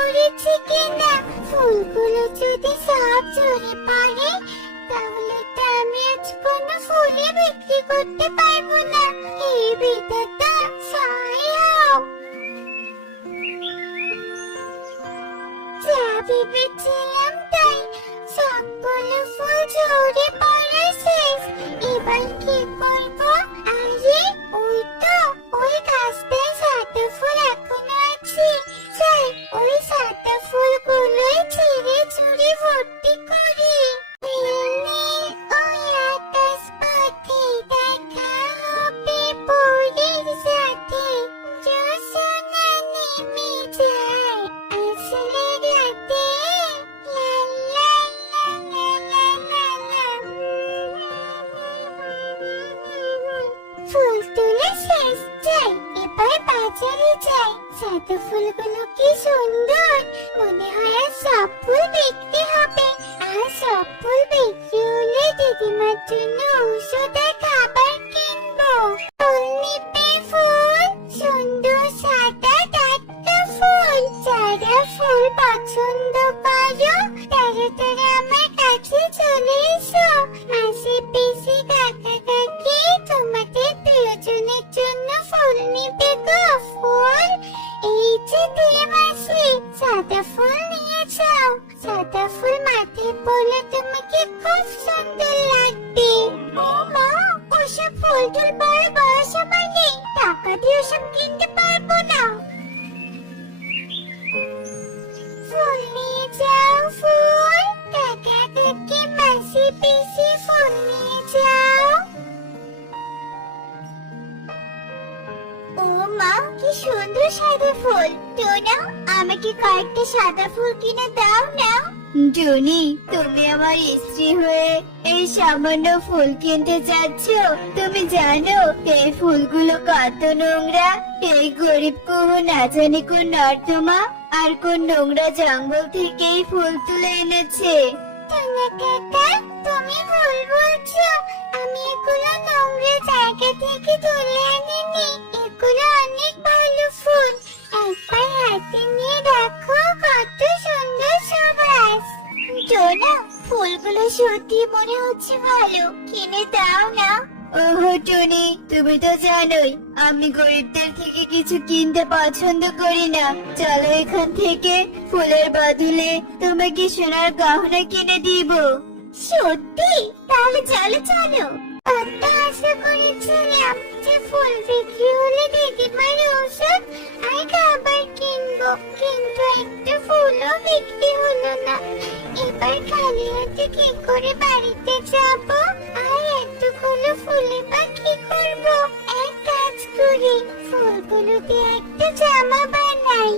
পড়েছে কিনা। ফুলগুলো যদি সব ঝরে পড়ে তাহলে তো আমি আজ কোনো ফুলই বিক্রি করতে পারবো না। হে বিধাতা, সহায় হও। যা ভেবেছিলাম তাই, সবগুলো ফুল ঝরে পড়া শেষ। এবার কি করবো? আরে ওই তো, ওই গাছটায় সাদা ফুল এখনো আছে। যাই, ওই সাদা ফুলগুলোই ছিঁড়ে ছুঁড়ে ভর্তি করি। মিলনে ওই আকাশ পথে দেখা হবে পরীর সাথে। জ্যোৎস্না নেমে যায় আসলে রাতে। লা লা লা লা লা লা লা। ফুল তোলা শেষ। যাই, এবার বাজারে যাই। সাদা ফুলগুলো কি সুন্দর, মনে হয় আর সব ফুল বিক্রি হবে। আর সব ফুল বিক্রি হলে দিদিমার জন্য ঔষধ আর খাবার কিনবো। ফুল নিবে ফুল, সুন্দর সাদা টাটকা ফুল। যারা ফুল পছন্দ করো তারা তারা আমার কাছে চলে এসো। আশেপাশে কাকা কাকি তোমাদের প্রিয়জনের জন্য ফুল নিবে গো। ফুল এই যে দিয়ে মাসি, সাদা ফুল নিয়ে যাও। সাদা ফুল মাথায় পরলে তোমাকে খুব সুন্দর লাগবে। ও মা, ওসব ফুল টুল বড় বয়স আমার নেই, টাকা দিয়ে ওসব কিনতে পারবো না। ফুল নিয়ে যাও ফুল, কাকা কাকি মাসি পিসি ফুল নিয়ে যাও। ও মা, কি সুন্দর সাদা ফুল। টোনা, আমাকে কয়েকটা সাদা ফুল কিনে দাও না। টুনি, তুমি আমার স্ত্রী হয়ে এই সামান্য ফুল কিনতে যাচ্ছ? তুমি জানো এই ফুলগুলো কত নোংরা? এই গরিব কুহু না জানি কোন নর্দমা আর কোন নোংরা জঙ্গল থেকে এই ফুল তুলে এনেছে। টোনা কাকা, তুমি ভুল বলছো। আমি এগুলো নোংরা জায়গা থেকে তুলে আনিনি। এগুলো অনেক ভালো ফুল। একবার হাতে নিয়ে দেখো, কত সুন্দর সুবাস। টোনা, ফুলগুলো সত্যি মনে হচ্ছে ভালো, কিনে দাও না। ওহো টুনি, তুমি তো জানোই আমি গরিবদের থেকে কিছু কিনতে পছন্দ করি না। চলো এখান থেকে, ফুলের বদলে তোমাকে সোনার গহনা কিনে দিব। সত্যি? তাহলে চলো চলো। কত আশা করেছিলাম যে ফুল বিক্রি হলে দিদিমার ওষুধ আর খাবার কিনবো, কিন্তু একটা ফুলও বিক্রি হলো না। এবার খালি হাতে কি করে বাড়িতে যাবো? আর এতগুলো ফুলে বা কি করবো? এক কাজ করি, ফুলগুলো দিয়ে একটা জামা বানাই।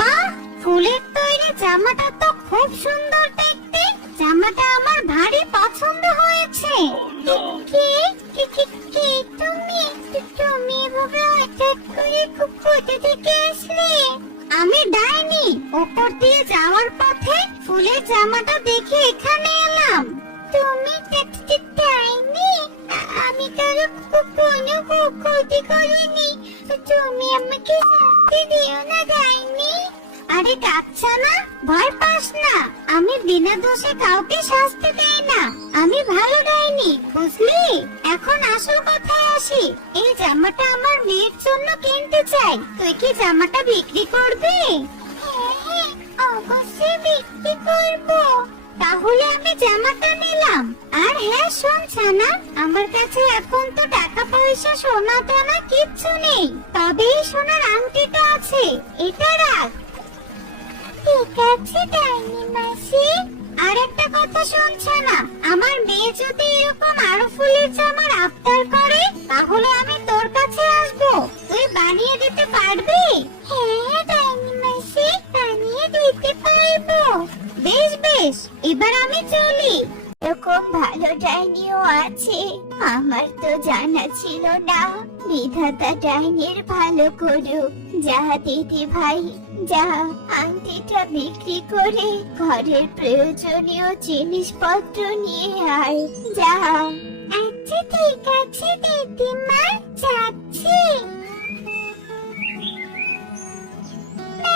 বাহ, ফুলের তৈরি জামাটা তো খুব সুন্দর দেখতে। জামাটা আমার ভারী পছন্দ হয়েছে। কে কে কে কে তুমি? তুমি এভাবে হঠাৎ করে কোথা থেকে আসলে? আমি ডাইনি, উপর দিয়ে যাওয়ার পথে ফুলের জামাটা দেখে এখানে এলাম। তুমি ডাইনি? আমি কারো কোনো ক্ষতি করিনি। তুমি আমাকে শাস্তি দিও না ডাইনি। আরে কাচ্চা না, ভয় পাস না। আমি বিনা দোষে কাউকে শাস্তি দেই না। আমি ভালো ডাইনি, বুঝলি? এখন আসল কথায় আসি। এই জামাটা আমার মেয়ের জন্য কিনতে চাই। তুই কি জামাটা বিক্রি করবি? হ্যাঁ, অবশ্যই বিক্রি করব। তাহলে আমি জামাটা নিলাম। আর হ্যাঁ শোন ছানা, আমার কাছে এখন তো টাকা পয়সা সোনা দানা কিচ্ছু নেই, তবে এই সোনার আংটিটা আছে, এটা রাখ। ঠিক আছে ডাইনি মাসি। আর একটা কথা শুনছ না, আমার মেয়ে যদি এরকম আরো ফুলের জামার আবদার করে তাহলে আমি তোর কাছে আসবো। তুই বানিয়ে দিতে পারবি? হ্যাঁ ডাইনি মাসি, বানিয়ে দিতে পারবো। বেশ বেশ, এবার আমি চলি। এরকম ভালো ডাইনিও আছে, আমার তো জানা ছিল না। বিধাতা ডাইনির ভালো করুক। যা দিদি ভাই, যা আংটিটা বিক্রি করে ঘরের প্রয়োজনীয় জিনিসপত্র নিয়ে আয়, যা। আচ্ছা ঠিক আছে দিদিমা, যাচ্ছি। না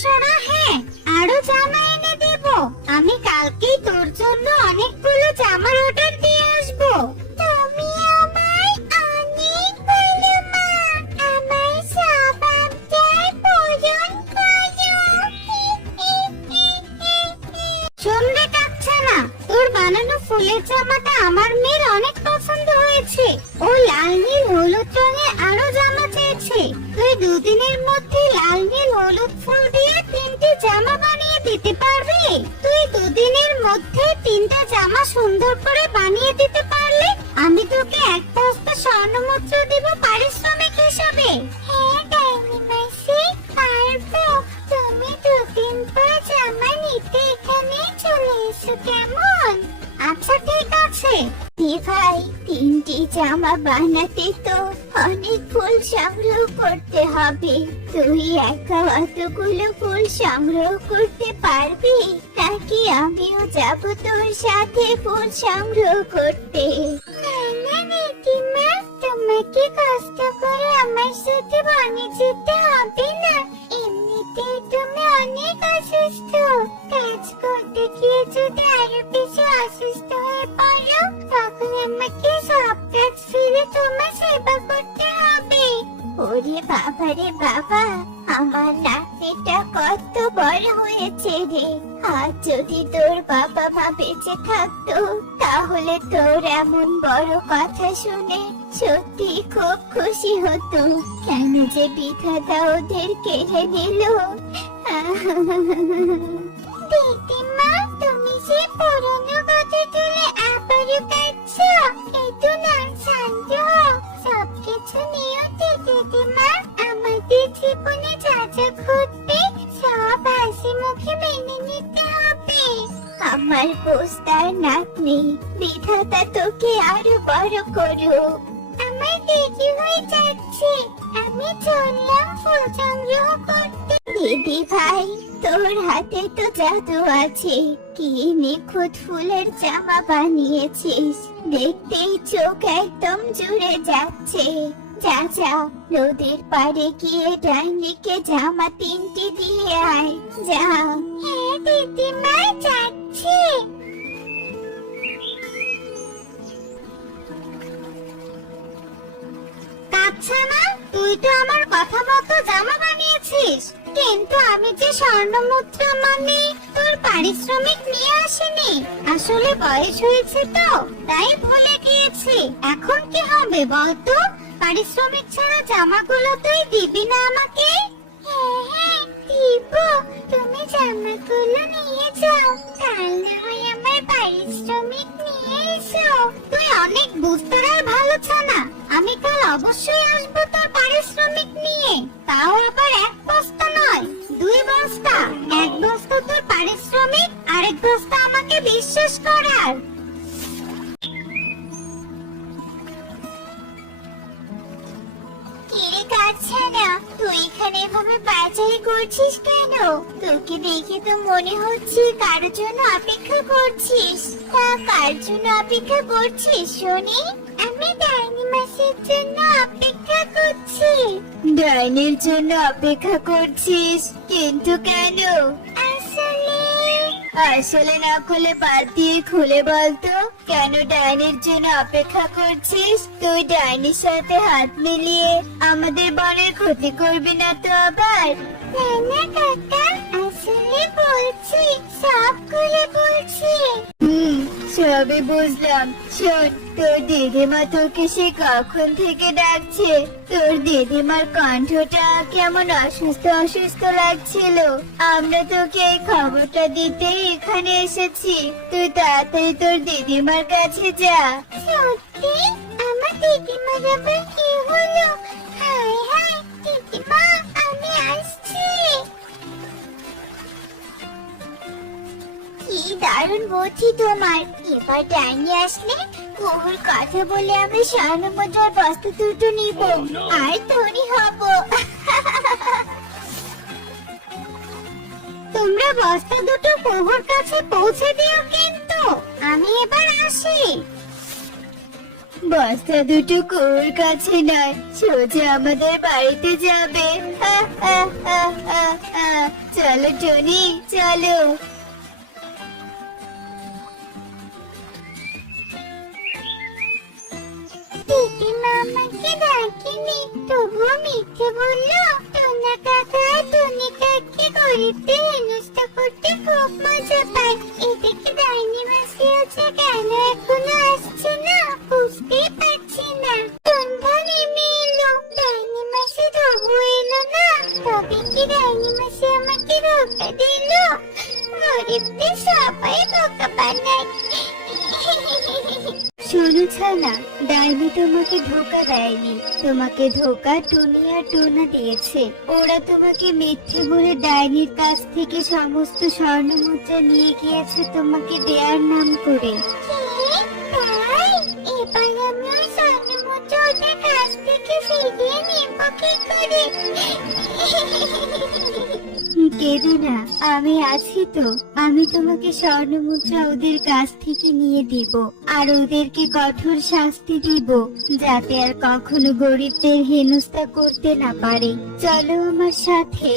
সোনা, হ্যাঁ আরো জামা এনে দেব। আমি কালকেই তোর জন্য অনেকগুলো জামার অর্ডার দিয়ে আসবো। তুমি আমায় অনেক ভালো মা, আমার সব আবদার পূরণ করো। শোন রে কাচ্ছানা, তোর বানানো ফুলের জামাটা আমার মেয়ের অনেক পছন্দ হয়েছে। ও লাল নীল হলুদ রঙের আরো জামা চেয়েছে। তুই দুদিনের মধ্যে লাল নীল হলুদ ফুল দিয়ে 3টি জামা বানিয়ে দিতে পারবি? তুই দুদিনের মধ্যে 3টা জামা সুন্দর করে বানিয়ে দিতে পারলে আমি তোকে 1 বস্তা স্বর্ণমুদ্রা দেব পারিশ্রমিক হিসাবে। হ্যাঁ ডাইনি মাসি, পারবো। তুমি 2 দিন পর জামা নিতে এখানে চলে এসো, কেমন? আচ্ছা ঠিক আছে। ভাই, 3টি জামা বানাতে তো অনেক ফুল সংগ্রহ করতে হবে। তুই একা অতগুলো ফুল সংগ্রহ করতে পারবি, নাকি আমিও যাব তোর সাথে ফুল সংগ্রহ করতে? না না নীতিমা, তোমাকে কষ্ট করে আমার সাথে বনে যেতে হবে না। এমনিতেই তুমি অনেক অসুস্থ। কাজ করতে গিয়ে যদি আরো বেশি অসুস্থ হয়ে পড়ো, তখন আমাকে সব কাজ ফেলে তোমার সেবা করতে হবে। ওরে বাবা রে বাবা, আমার নাতনিটা কত বড় হয়েছে রে। আজ যদি তোর বাবা মা বেঁচে থাকতো, তাহলে তোর এমন বড় কথা শুনে সত্যি খুব খুশি হতো। কেন যে বিধাতা ওদের কেড়ে নিল। দিদিমা, তুমি যে পুরনো কথা তুলে আবারও কাঁদছো, একটু না শান্ত হও। সবকিছু নিয়তি দিদিমা, আমাদের জীবনে যা যা ঘটবে সব হাসি মুখে মেনে নিতে হবে। আমার পোস্টার নাতনি, বিধাতা তোকে আরো বড় করুক। আমার দেরি হয়ে যাচ্ছে, আমি চললাম ফুল সংগ্রহ করতে। দিদি ভাই, তোর হাতে তো জাদু আছে। কি নিখুঁত ফুলের জামা বানিয়েছিস, দেখতেই চোখ একদম জুড়ে যাচ্ছে। যা যা, নদীর পাড়ে গিয়ে ডাইনিকে জামা 3টি দিয়ে আয়, যা। হ্যাঁ দিদিমা, যাচ্ছি। কাচ্ছানা, তুই তো আমার কথা মতো জামা বানিয়েছিস, কিন্তু আমি যে স্বর্ণমুদ্রা মানে তোর পারিশ্রমিক নিয়ে আসিনি। আসলে বয়স হয়েছে তো, তাই ভুলে গিয়েছি। এখন কি হবে বলতো? পারিশ্রমিক ছাড়া জামাগুলো তুই দিবি না আমাকে? হ্যাঁ হ্যাঁ দিব, তুমি জামাগুলো নিয়ে যাও, কাল না হয় আমার পারিশ্রমিক নিয়ে এসো। তুই অনেক বুঝতার আর ভালো ছানা। আমি কাল অবশ্যই আসবো তোর পারিশ্রমিক নিয়ে, তাও আবার 1 বস্তা নয়, 2 বস্তা। 1 বস্তা তোর পারিশ্রমিক, আরেক বস্তা আমাকে বিশ্বাস করার। কিরে কাচ্ছানা, তুই এখানে এভাবে পায়চারি করছিস কেন? তোকে দেখে তো মনে হচ্ছে কার জন্য অপেক্ষা করছিস। তা কার জন্য অপেক্ষা করছিস শুনি? আমি ডাইনি মাসের জন্য অপেক্ষা করছি। ডাইনির জন্য অপেক্ষা করছিস? কিন্তু কেন? আসলে না খুলে বাদ দিয়ে খুলে বলতো, কেন ডাইনির জন্য অপেক্ষা করছিস? তুই ডাইনির সাথে হাত মিলিয়ে আমাদের বনের ক্ষতি করবি না তো আবার? না না কাকা, আসলে বলছি, সব খুলে বলছি। সবই বুঝলাম। শোন, তোর দিদিমা তোকে সে কখন থেকে ডাকছে। তোর দিদিমার কণ্ঠটা কেমন অসুস্থ অসুস্থ লাগছিল। আমরা তোকে এই খবরটা দিতে এখানে এসেছি। তুই তাড়াতাড়ি তোর দিদিমার কাছে যা। সত্যি? আমার দিদিমার আবার কি হলো? হায় হায়, দিদিমা আমি আসছি। কি দারুণ বুদ্ধি তোমার। এবার ডাইনি আসলে কুহুর কথা বলে আমি স্বর্ণমুদ্রার বস্তা 2টো নিব, আর ধনী হব। তোমরা বস্তা দুটো কুহুর কাছে পৌঁছে দিও, কিন্তু আমি এবার আসি। বস্তা 2টো কুহুর কাছে নয়, সোজা আমাদের বাড়িতে যাবে। চল চলো টনি চলো। দিদিমা আমাকে ডাকেনি, তবুও মিথ্যে বললো। টোনা কাকা টুনি কাকি গরিবদের হেনস্থা করতে খুব মজা পায়। এদিকে ডাইনি মাসি আছে, কেন এখনো আসছে না বুঝতেই পারছি না। সন্ধ্যা নেমে এলো, ডাইনি মাসি তবু এলো না। তবে কি ডাইনি মাসি আমাকে ধোকা দিল? গরিবদের সবাই বোকা বানায়। শোনো ছানা, ডাইনি তোমাকে ধোকা দেয়নি, তোমাকে ধোকা টুনি আর টোনা দিয়েছে। ওরা তোমাকে মিথ্যে বলে ডাইনির কাছ থেকে সমস্ত স্বর্ণ মুদ্রা নিয়ে গিয়েছে তোমাকে দেয়ার নাম করে। তাই এবার আমি ওই স্বর্ণমুদ্রা ওদের কাছ থেকে ফিরিয়ে নেব কি করে? কেঁদো না, আমি আছি তো। আমি তোমাকে স্বর্ণ মুদ্রা ওদের কাছ থেকে নিয়ে দিব, আর ওদেরকে কঠোর শাস্তি দিব, যাতে আর কখনো গরিবদের হেনস্থা করতে না পারে। চলো আমার সাথে।